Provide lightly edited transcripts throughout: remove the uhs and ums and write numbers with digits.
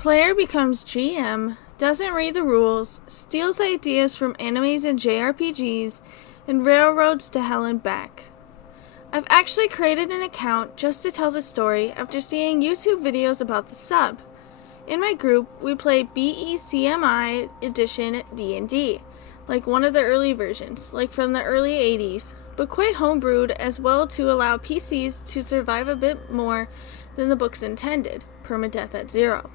Player becomes GM, doesn't read the rules, steals ideas from animes and JRPGs, and railroads to hell and back. I've actually created an account just to tell the story after seeing YouTube videos about the sub. In my group, we play BECMI edition D&D, like one of the early versions, like from the early 80s, but quite homebrewed as well to allow PCs to survive a bit more than the books intended, permadeath at 0.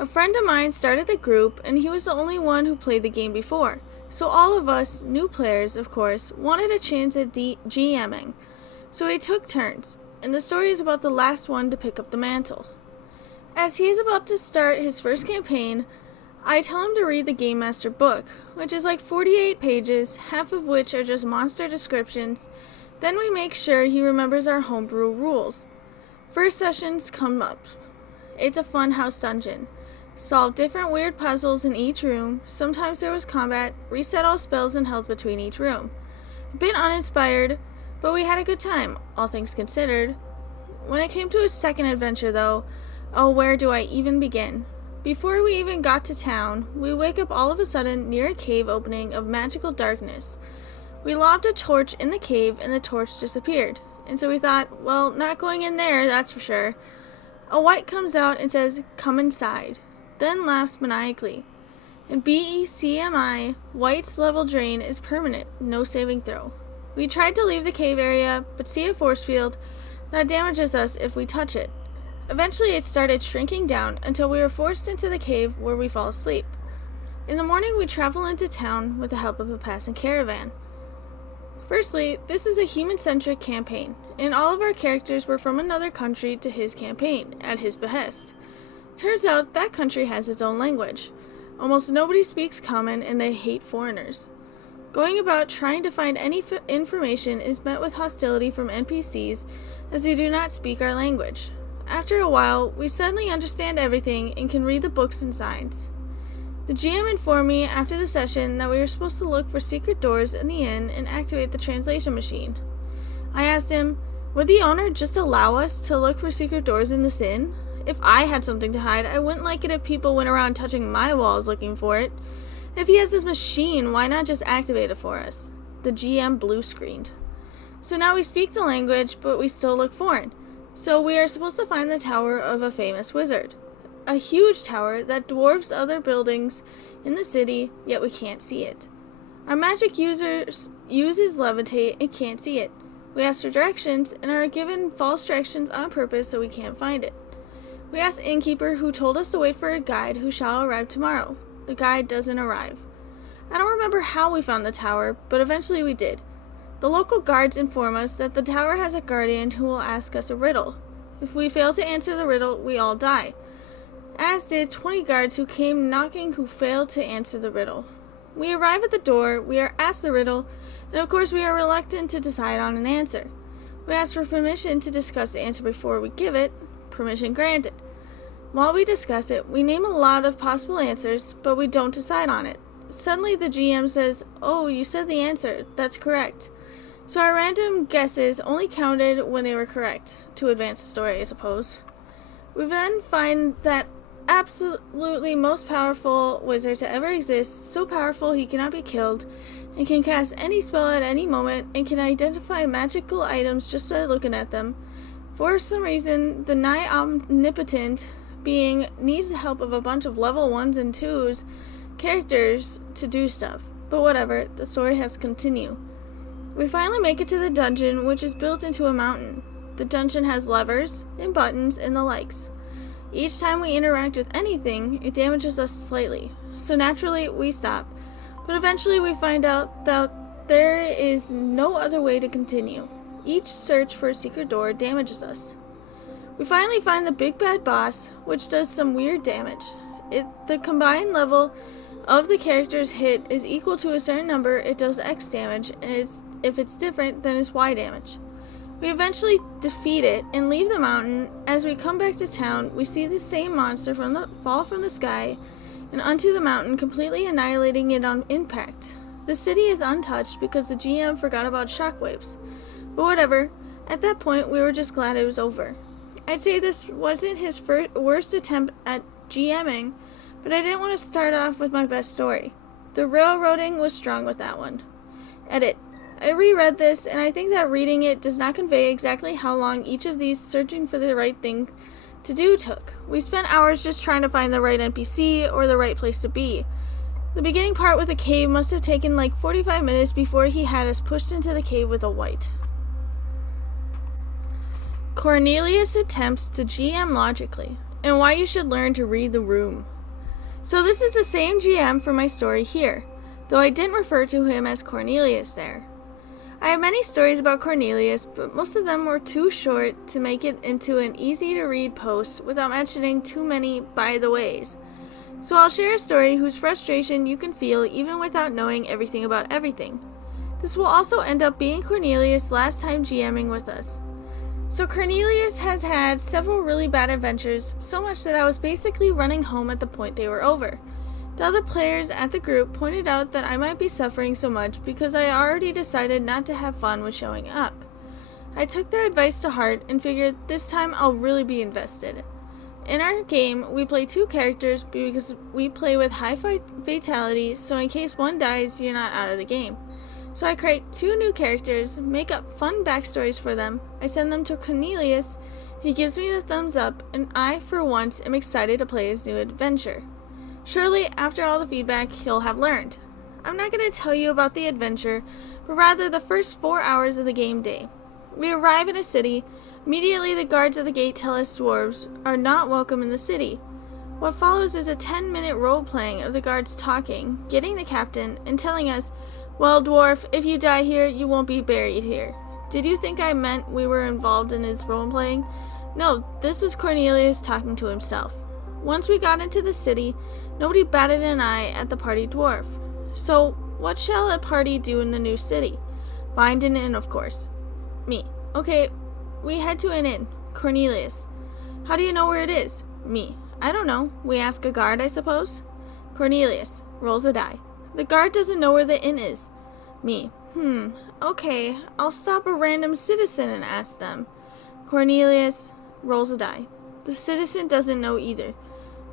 A friend of mine started the group, and he was the only one who played the game before, so all of us, new players of course, wanted a chance at GMing. So we took turns, and the story is about the last one to pick up the mantle. As he is about to start his first campaign, I tell him to read the Game Master book, which is like 48 pages, half of which are just monster descriptions. Then we make sure he remembers our homebrew rules. First sessions come up. It's a fun house dungeon. Solve different weird puzzles in each room. Sometimes there was combat, reset all spells and health between each room. A bit uninspired, but we had a good time, all things considered. When it came to his second adventure though, oh, where do I even begin? Before we even got to town, we wake up all of a sudden near a cave opening of magical darkness. We lobbed a torch in the cave and the torch disappeared, and so we thought, well, not going in there, that's for sure. A white comes out and says, "Come inside," then laughs maniacally. In BECMI, White's level drain is permanent, no saving throw. We tried to leave the cave area, but see a force field that damages us if we touch it. Eventually it started shrinking down until we were forced into the cave where we fall asleep. In the morning we travel into town with the help of a passing caravan. Firstly, this is a human-centric campaign, and all of our characters were from another country to his campaign, at his behest. Turns out that country has its own language. Almost nobody speaks common and they hate foreigners. Going about trying to find any information is met with hostility from NPCs as they do not speak our language. After a while, we suddenly understand everything and can read the books and signs. The GM informed me after the session that we were supposed to look for secret doors in the inn and activate the translation machine. I asked him, would the owner just allow us to look for secret doors in this inn? If I had something to hide, I wouldn't like it if people went around touching my walls looking for it. If he has this machine, why not just activate it for us? The GM blue-screened. So now we speak the language, but we still look foreign. So we are supposed to find the tower of a famous wizard. A huge tower that dwarfs other buildings in the city, yet we can't see it. Our magic uses levitate and can't see it. We ask for directions and are given false directions on purpose so we can't find it. We asked the innkeeper, who told us to wait for a guide who shall arrive tomorrow. The guide doesn't arrive. I don't remember how we found the tower, but eventually we did. The local guards inform us that the tower has a guardian who will ask us a riddle. If we fail to answer the riddle, we all die. As did 20 guards who came knocking who failed to answer the riddle. We arrive at the door, we are asked the riddle, and of course we are reluctant to decide on an answer. We ask for permission to discuss the answer before we give it. Permission granted. While we discuss it, we name a lot of possible answers, but we don't decide on it. Suddenly the GM says, "Oh, you said the answer. That's correct." So our random guesses only counted when they were correct, to advance the story, I suppose. We then find that absolutely most powerful wizard to ever exist, so powerful he cannot be killed, and can cast any spell at any moment, and can identify magical items just by looking at them. For some reason, the nigh omnipotent being needs the help of a bunch of level 1s and 2s characters to do stuff. But whatever, the story has to continue. We finally make it to the dungeon, which is built into a mountain. The dungeon has levers and buttons and the likes. Each time we interact with anything, it damages us slightly. So naturally, we stop. But eventually we find out that there is no other way to continue. Each search for a secret door damages us. We finally find the big bad boss, which does some weird damage. The combined level of the characters hit is equal to a certain number, it does X damage, and if it's different, then it's Y damage. We eventually defeat it and leave the mountain. As we come back to town, we see the same monster fall from the sky and onto the mountain, completely annihilating it on impact. The city is untouched because the GM forgot about shockwaves. But whatever, at that point we were just glad it was over. I'd say this wasn't his worst attempt at GMing, but I didn't want to start off with my best story. The railroading was strong with that one. Edit. I reread this, and I think that reading it does not convey exactly how long each of these searching for the right thing to do took. We spent hours just trying to find the right NPC or the right place to be. The beginning part with the cave must have taken like 45 minutes before he had us pushed into the cave with a white. Cornelius attempts to GM logically, and why you should learn to read the room. So this is the same GM for my story here, though I didn't refer to him as Cornelius there. I have many stories about Cornelius, but most of them were too short to make it into an easy-to-read post without mentioning too many by-the-ways. So I'll share a story whose frustration you can feel even without knowing everything about everything. This will also end up being Cornelius' last time GMing with us. So Cornelius has had several really bad adventures, so much that I was basically running home at the point they were over. The other players at the group pointed out that I might be suffering so much because I already decided not to have fun with showing up. I took their advice to heart and figured this time I'll really be invested. In our game, we play 2 characters because we play with high fatality, so in case one dies, you're not out of the game. So I create 2 new characters, make up fun backstories for them, I send them to Cornelius, he gives me the thumbs up, and I, for once, am excited to play his new adventure. Surely, after all the feedback, he'll have learned. I'm not going to tell you about the adventure, but rather the first 4 hours of the game day. We arrive in a city. Immediately the guards at the gate tell us dwarves are not welcome in the city. What follows is a 10-minute role-playing of the guards talking, getting the captain, and telling us, "Well, dwarf, if you die here, you won't be buried here." Did you think I meant we were involved in his role-playing? No, this was Cornelius talking to himself. Once we got into the city, nobody batted an eye at the party dwarf. So, what shall a party do in the new city? Find an inn, of course. Me. Okay, we head to an inn. Cornelius. How do you know where it is? Me. I don't know. We ask a guard, I suppose. Cornelius. Rolls a die. The guard doesn't know where the inn is. Me. Okay, I'll stop a random citizen and ask them. Cornelius. Rolls a die. The citizen doesn't know either.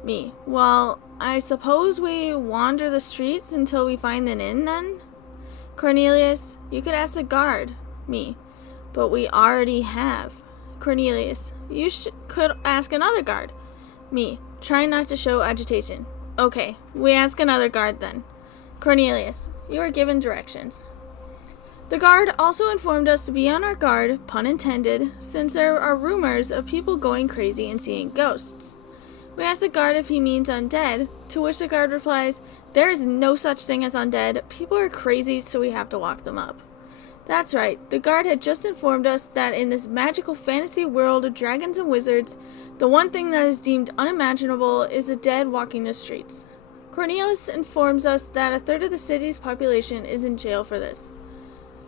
Me. Well, I suppose we wander the streets until we find an inn then? Cornelius. You could ask the guard. Me. But we already have. Cornelius. You could ask another guard. Me. Trying not to show agitation. Okay, we ask another guard then. Cornelius. You are given directions. The guard also informed us to be on our guard, pun intended, since there are rumors of people going crazy and seeing ghosts. We ask the guard if he means undead, to which the guard replies, "There is no such thing as undead. People are crazy, so we have to lock them up." That's right, the guard had just informed us that in this magical fantasy world of dragons and wizards, the one thing that is deemed unimaginable is the dead walking the streets. Cornelius informs us that a third of the city's population is in jail for this.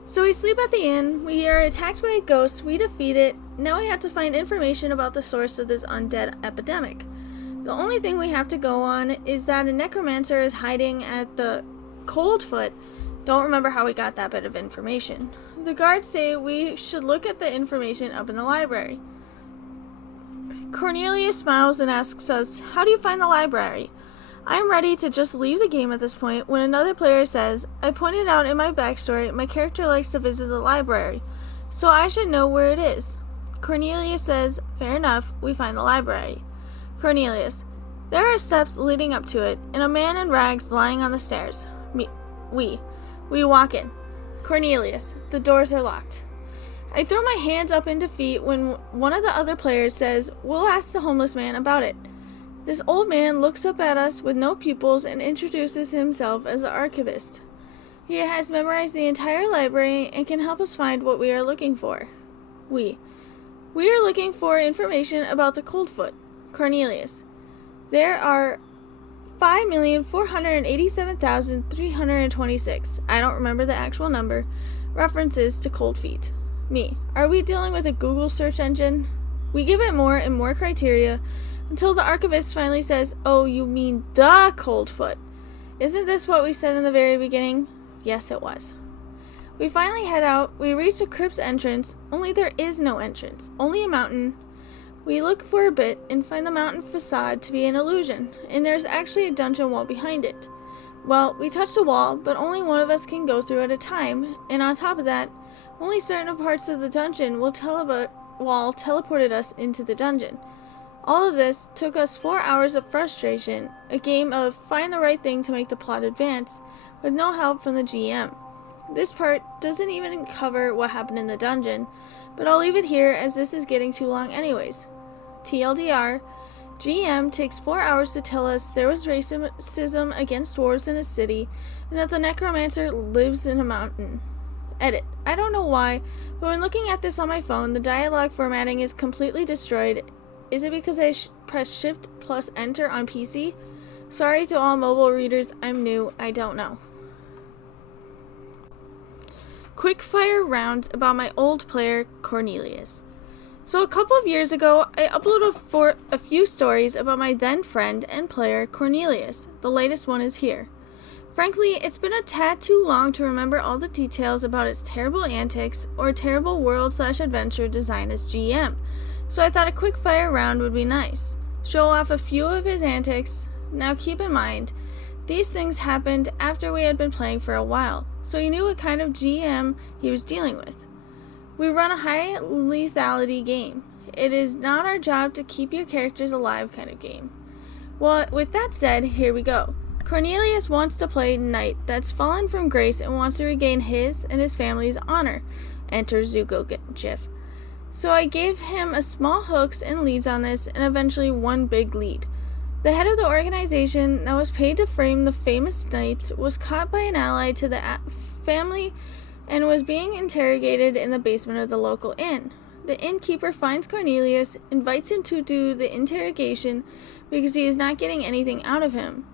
So we sleep at the inn, we are attacked by a ghost, we defeat it, now we have to find information about the source of this undead epidemic. The only thing we have to go on is that a necromancer is hiding at the Coldfoot. Don't remember how we got that bit of information. The guards say we should look at the information up in the library. Cornelius smiles and asks us, "How do you find the library?" I'm ready to just leave the game at this point when another player says, "I pointed out in my backstory my character likes to visit the library, so I should know where it is." Cornelius says, "Fair enough, we find the library." Cornelius, there are steps leading up to it, and a man in rags lying on the stairs. We walk in. Cornelius, the doors are locked. I throw my hands up in defeat when one of the other players says, "We'll ask the homeless man about it." This old man looks up at us with no pupils and introduces himself as the archivist. He has memorized the entire library and can help us find what we are looking for. We are looking for information about the Coldfoot. Cornelius. There are 5,487,326, I don't remember the actual number, references to cold feet. Me. Are we dealing with a Google search engine? We give it more and more criteria until the archivist finally says, "Oh, you mean the Coldfoot. Isn't this what we said in the very beginning?" Yes, it was. We finally head out. We reach the crypt's entrance, only there is no entrance, only a mountain. We look for a bit and find the mountain facade to be an illusion, and there's actually a dungeon wall behind it. Well, we touch the wall, but only one of us can go through at a time, and on top of that, only certain parts of the dungeon wall teleported us into the dungeon. All of this took us 4 hours of frustration, a game of find the right thing to make the plot advance, with no help from the GM. This part doesn't even cover what happened in the dungeon, but I'll leave it here as this is getting too long anyways. TLDR, GM takes 4 hours to tell us there was racism against dwarves in a city, and that the necromancer lives in a mountain. Edit. I don't know why, but when looking at this on my phone, the dialogue formatting is completely destroyed. Is it because I pressed Shift plus Enter on PC? Sorry to all mobile readers, I'm new, I don't know. Quickfire rounds about my old player, Cornelius. So a couple of years ago, I uploaded a few stories about my then friend and player, Cornelius. The latest one is here. Frankly, it's been a tad too long to remember all the details about its terrible antics or terrible world/adventure design as GM, so I thought a quick fire round would be nice. Show off a few of his antics. Now keep in mind, these things happened after we had been playing for a while, so he knew what kind of GM he was dealing with. We run a high lethality game. It is not our job to keep your characters alive kind of game. Well, with that said, here we go. Cornelius wants to play knight that's fallen from grace and wants to regain his and his family's honor. Enter Zuko GIF. So I gave him a small hooks and leads on this, and eventually one big lead. The head of the organization that was paid to frame the famous knights was caught by an ally to the family and was being interrogated in the basement of the local inn. The innkeeper finds Cornelius, invites him to do the interrogation because he is not getting anything out of him.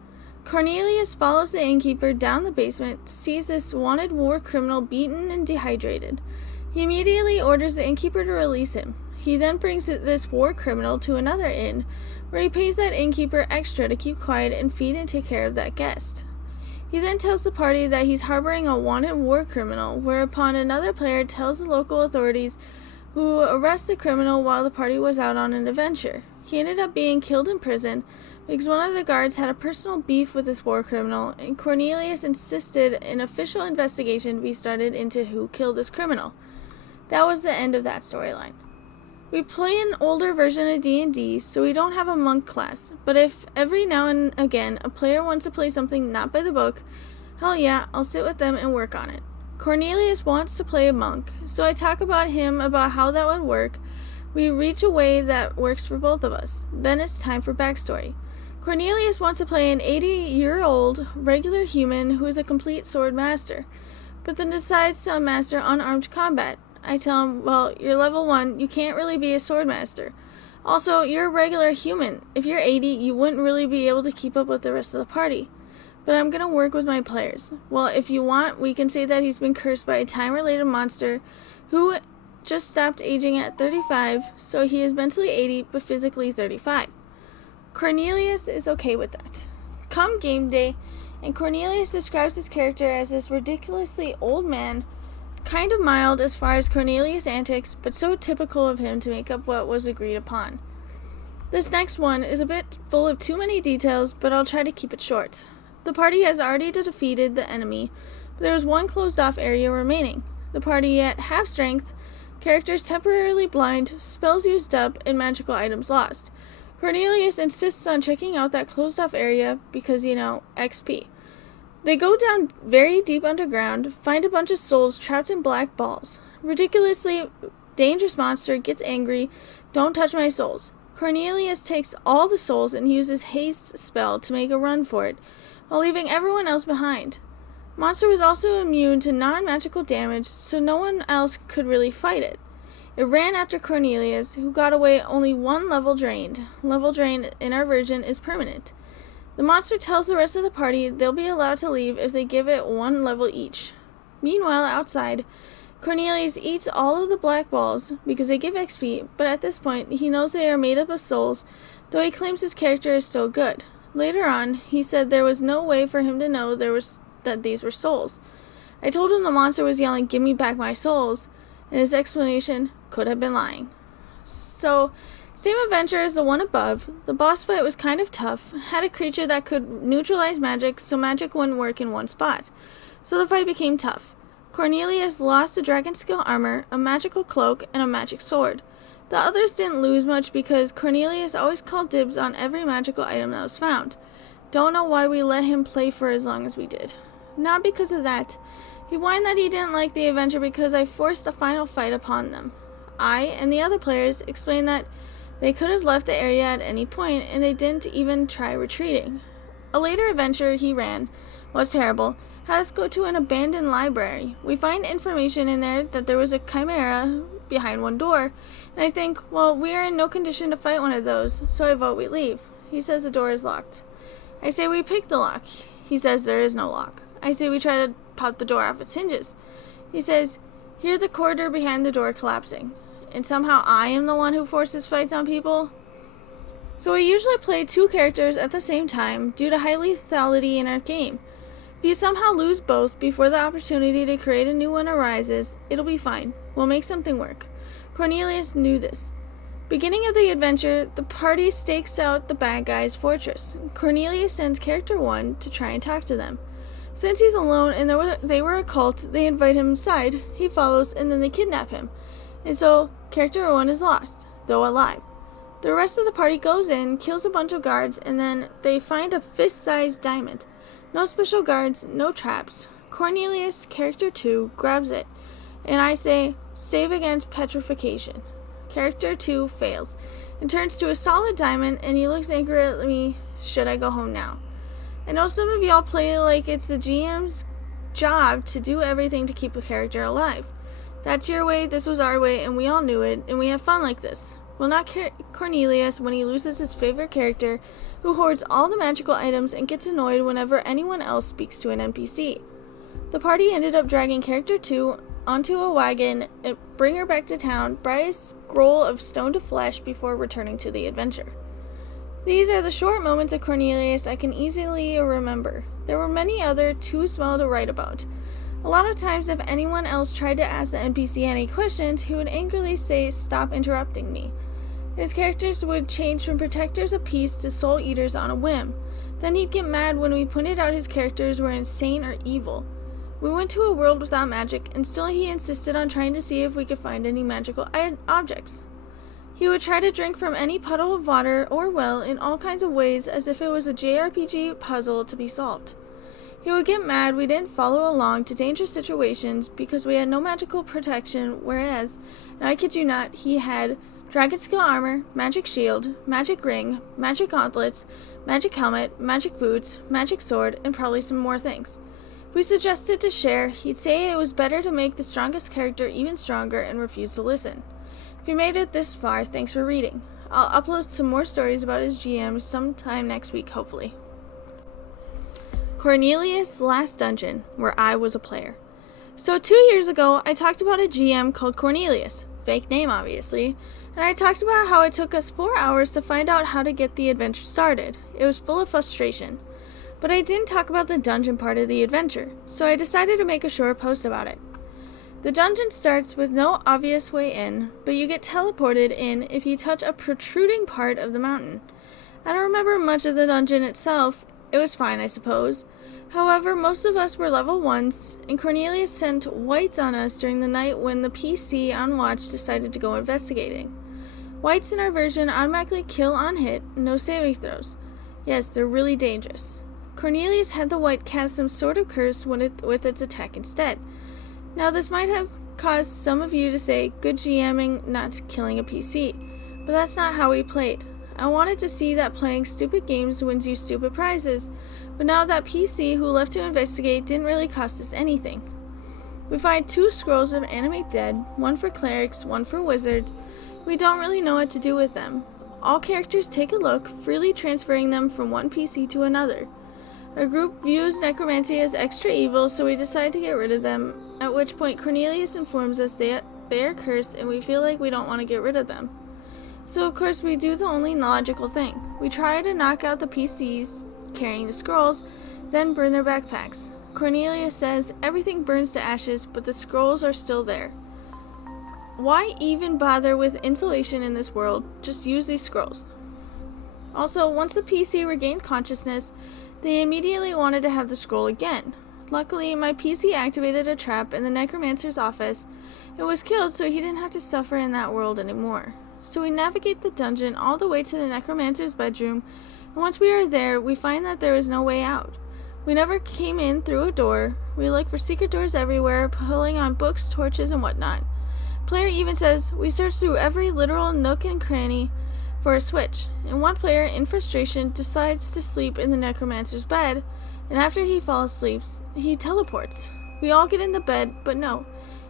Cornelius follows the innkeeper down the basement, sees this wanted war criminal beaten and dehydrated. He immediately orders the innkeeper to release him. He then brings this war criminal to another inn, where he pays that innkeeper extra to keep quiet and feed and take care of that guest. He then tells the party that he's harboring a wanted war criminal, whereupon another player tells the local authorities, who arrest the criminal while the party was out on an adventure. He ended up being killed in prison because one of the guards had a personal beef with this war criminal, and Cornelius insisted an official investigation be started into who killed this criminal. That was the end of that storyline. We play an older version of D&D, so we don't have a monk class, but if every now and again a player wants to play something not by the book, hell yeah, I'll sit with them and work on it. Cornelius wants to play a monk, so I talk about him about how that would work. We reach a way that works for both of us. Then it's time for backstory. Cornelius wants to play an 80-year-old regular human who is a complete sword master, but then decides to master unarmed combat. I tell him, well, you're level 1, you can't really be a sword master. Also, you're a regular human. If you're 80, you wouldn't really be able to keep up with the rest of the party. But I'm gonna work with my players. Well, if you want, we can say that he's been cursed by a time-related monster who just stopped aging at 35, so he is mentally 80, but physically 35. Cornelius is okay with that. Come game day, and Cornelius describes his character as this ridiculously old man, kind of mild as far as Cornelius' antics, but so typical of him to make up what was agreed upon. This next one is a bit full of too many details, but I'll try to keep it short. The party has already defeated the enemy, but there is one closed-off area remaining. The party at half strength, characters temporarily blind, spells used up, and magical items lost. Cornelius insists on checking out that closed-off area because, XP. They go down very deep underground, find a bunch of souls trapped in black balls. Ridiculously dangerous monster gets angry, don't touch my souls. Cornelius takes all the souls and uses haste spell to make a run for it, while leaving everyone else behind. Monster was also immune to non-magical damage, so no one else could really fight it. It ran after Cornelius, who got away only one level drained. Level drain in our version is permanent. The monster tells the rest of the party they'll be allowed to leave if they give it one level each. Meanwhile, outside, Cornelius eats all of the black balls because they give XP, but at this point, he knows they are made up of souls, though he claims his character is still good. Later on, he said there was no way for him to know that these were souls. I told him the monster was yelling, "Give me back my souls," and his explanation could have been lying. So, Same adventure as the one above. The boss fight was kind of tough, had a creature that could neutralize magic, so magic wouldn't work in one spot. So the fight became tough. Cornelius lost a dragon scale armor, a magical cloak, and a magic sword. The others didn't lose much because Cornelius always called dibs on every magical item that was found. Don't know why we let him play for as long as we did. Not because of that. He whined that he didn't like the adventure because I forced a final fight upon them. I and the other players explained that they could have left the area at any point and they didn't even try retreating. A later adventure he ran was terrible. Had us go to an abandoned library. We find information in there that there was a chimera behind one door, and I think, well, we are in no condition to fight one of those, so I vote we leave. He says the door is locked. I say we pick the lock. He says there is no lock. I say we try to pop the door off its hinges. He says, hear the corridor behind the door collapsing. And somehow I am the one who forces fights on people? So we usually play two characters at the same time due to high lethality in our game. If you somehow lose both before the opportunity to create a new one arises, it'll be fine. We'll make something work. Cornelius knew this. Beginning of the adventure, the party stakes out the bad guy's fortress. Cornelius sends character 1 to try and talk to them. Since he's alone and they were a cult, they invite him inside, he follows, and then they kidnap him. And so, character 1 is lost, though alive. The rest of the party goes in, kills a bunch of guards, and then they find a fist-sized diamond. No special guards, no traps. Cornelius, character 2, grabs it, and I say, save against petrification. Character 2 fails, and turns to a solid diamond, and he looks angry at me, should I go home now? I know some of y'all play like it's the GM's job to do everything to keep a character alive. That's your way, this was our way, and we all knew it, and we have fun like this. Well, not Cornelius when he loses his favorite character, who hoards all the magical items and gets annoyed whenever anyone else speaks to an NPC. The party ended up dragging character 2 onto a wagon and bring her back to town, buy a scroll of stone to flesh before returning to the adventure. These are the short moments of Cornelius I can easily remember. There were many other too small to write about. A lot of times if anyone else tried to ask the NPC any questions, he would angrily say, stop interrupting me. His characters would change from protectors of peace to soul eaters on a whim. Then he'd get mad when we pointed out his characters were insane or evil. We went to a world without magic, and still he insisted on trying to see if we could find any magical objects. He would try to drink from any puddle of water or well in all kinds of ways as if it was a JRPG puzzle to be solved. He would get mad we didn't follow along to dangerous situations because we had no magical protection, whereas, and I kid you not, he had dragon scale armor, magic shield, magic ring, magic gauntlets, magic helmet, magic boots, magic sword, and probably some more things. If we suggested to share, he'd say it was better to make the strongest character even stronger and refuse to listen. If you made it this far, thanks for reading. I'll upload some more stories about his GM sometime next week, hopefully. Cornelius' Last Dungeon, where I was a player. So 2 years ago, I talked about a GM called Cornelius, fake name obviously, and I talked about how it took us 4 hours to find out how to get the adventure started. It was full of frustration. But I didn't talk about the dungeon part of the adventure, so I decided to make a short post about it. The dungeon starts with no obvious way in, but you get teleported in if you touch a protruding part of the mountain. I don't remember much of the dungeon itself. It was fine, I suppose. However, most of us were level 1s, and Cornelius sent whites on us during the night when the PC on watch decided to go investigating. Whites in our version automatically kill on hit, no saving throws. Yes, they're really dangerous. Cornelius had the white cast some sort of curse with its attack instead. Now, this might have caused some of you to say, good GMing, not killing a PC, but that's not how we played. I wanted to see that playing stupid games wins you stupid prizes, but now that PC who left to investigate didn't really cost us anything. We find 2 scrolls of Animate Dead, one for clerics, one for wizards. We don't really know what to do with them. All characters take a look, freely transferring them from one PC to another. Our group views necromancy as extra evil, so we decide to get rid of them, at which point Cornelius informs us they are cursed and we feel like we don't want to get rid of them. So of course we do the only logical thing. We try to knock out the PCs carrying the scrolls, then burn their backpacks. Cornelius says everything burns to ashes, but the scrolls are still there. Why even bother with insulation in this world? Just use these scrolls. Also, once the PC regained consciousness, they immediately wanted to have the scroll again. Luckily, my PC activated a trap in the necromancer's office. It was killed so he didn't have to suffer in that world anymore. So we navigate the dungeon all the way to the necromancer's bedroom, and once we are there, we find that there is no way out. We never came in through a door. We look for secret doors everywhere, pulling on books, torches, and whatnot. Player even says we search through every literal nook and cranny for a switch, and one player, in frustration, decides to sleep in the necromancer's bed, and after he falls asleep, he teleports. We all get in the bed, but no,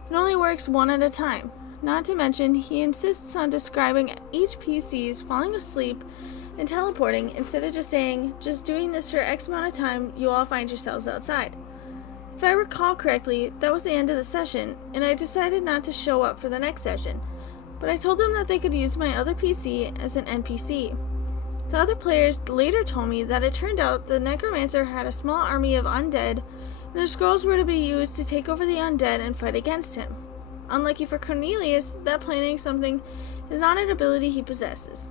it only works one at a time. Not to mention, he insists on describing each PC's falling asleep and teleporting instead of just saying, just doing this for X amount of time, you all find yourselves outside. If I recall correctly, that was the end of the session, and I decided not to show up for the next session, but I told them that they could use my other PC as an NPC. The other players later told me that it turned out the necromancer had a small army of undead, and the scrolls were to be used to take over the undead and fight against him. Unlucky for Cornelius, that planning something is not an ability he possesses.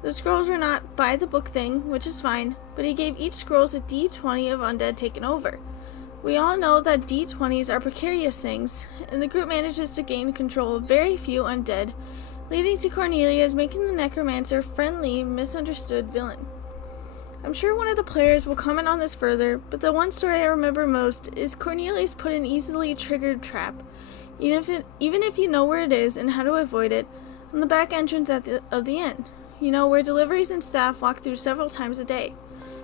The scrolls were not by the book thing, which is fine, but he gave each scrolls a D20 of undead taken over. We all know that D20s are precarious things, and the group manages to gain control of very few undead, leading to Cornelius making the necromancer friendly, misunderstood villain. I'm sure one of the players will comment on this further, but the one story I remember most is Cornelius put an easily triggered trap, even if you know where it is and how to avoid it, on the back entrance of the inn. You know, where deliveries and staff walk through several times a day.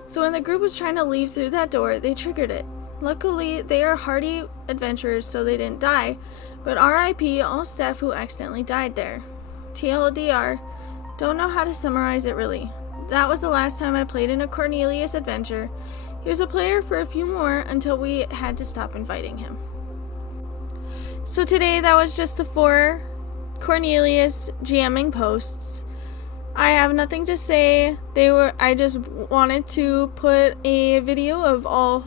So when the group was trying to leave through that door, they triggered it. Luckily, they are hardy adventurers, so they didn't die, but RIP all staff who accidentally died there. TLDR, don't know how to summarize it really. That was the last time I played in a Cornelius adventure. He was a player for a few more until we had to stop inviting him. So today, that was just the 4 Cornelius GMing posts. I have nothing to say. I just wanted to put a video of all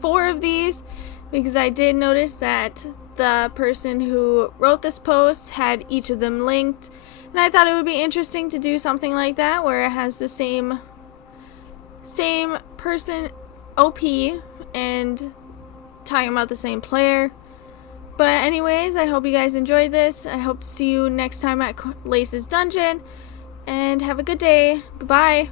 4 of these because I did notice that the person who wrote this post had each of them linked, and I thought it would be interesting to do something like that where it has the same person OP and talking about the same player. But anyways, I hope you guys enjoyed this. I hope to see you next time at Lace's Dungeon, and have a good day. Goodbye.